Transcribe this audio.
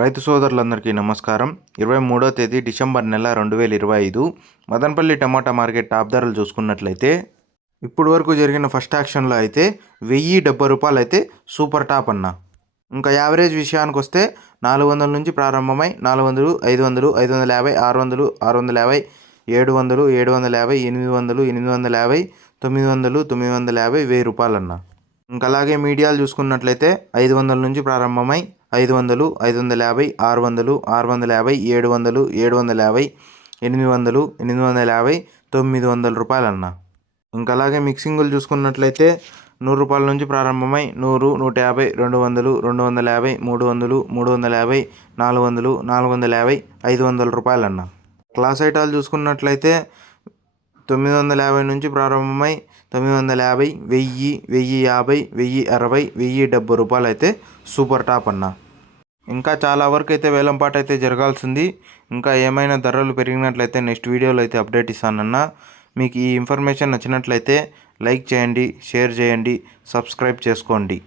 రైతు సోదరులందరికీ నమస్కారం. 23వ తేదీ డిసెంబర్ నెల 2025 మదనపల్లి టమాటా మార్కెట్ టాప్ ధరలు చూసుకున్నట్లయితే ఇప్పుడు వరకు జరిగిన ఫస్ట్ యాక్షన్లో అయితే ₹1070 అయితే సూపర్ టాప్ అన్న. ఇంకా యావరేజ్ విషయానికి వస్తే 400 నుంచి ప్రారంభమై 400, 500, 550, 600, 650, 700, 750, 800, 850, 900, 950, ₹1000 అన్న. ఇంకా అలాగే మీడియాలు చూసుకున్నట్లయితే 500 నుంచి ప్రారంభమై 500, 550, 600, 650, 700, 750, 800, 850, ₹900 అన్న. ఇంకా అలాగే మిక్సింగులు చూసుకున్నట్లయితే ₹100 నుంచి ప్రారంభమై 100, 150, 200, 250, 300, 350, 400, 450, ₹500 అన్న. క్లాస్ ఐటాలు చూసుకున్నట్లయితే 950 నుంచి ప్రారంభమై 950, 1000, 1050, 1060, ₹1070 అయితే సూపర్ టాప్ అన్న. ఇంకా చాలా వరకు అయితే వేలంపాట అయితే జరగాల్సింది. ఇంకా ఏమైనా ధరలు పెరిగినట్లయితే నెక్స్ట్ వీడియోలో అయితే అప్డేట్ ఇస్తానన్నా. మీకు ఈ ఇన్ఫర్మేషన్ నచ్చినట్లయితే లైక్ చేయండి, షేర్ చేయండి, సబ్స్క్రైబ్ చేసుకోండి.